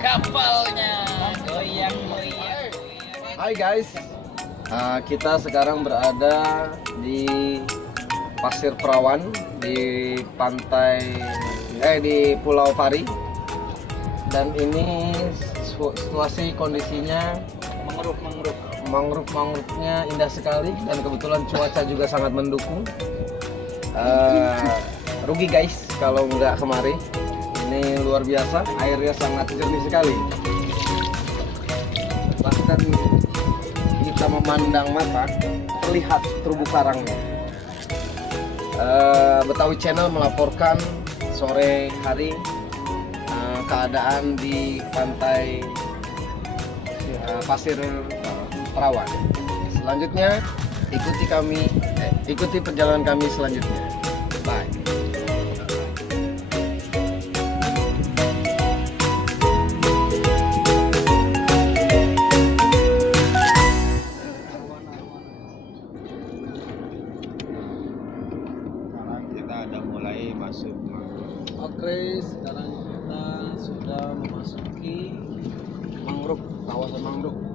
kapalnya goyang-goyang. Hai guys, kita sekarang berada di Pasir Perawan di di Pulau Pari, dan ini situasi kondisinya mangrove-nya indah sekali, dan kebetulan cuaca juga sangat mendukung. Rugi guys kalau nggak kemari. Ini luar biasa, airnya sangat jernih sekali. Bahkan kita memandang mata terlihat terumbu karangnya. Betawi Channel melaporkan sore hari keadaan di pantai Pasir Perawan. Selanjutnya ikuti perjalanan kami selanjutnya. Bye. Ada mulai masuk. Oke, sekarang kita sudah memasuki kawasan mangrove.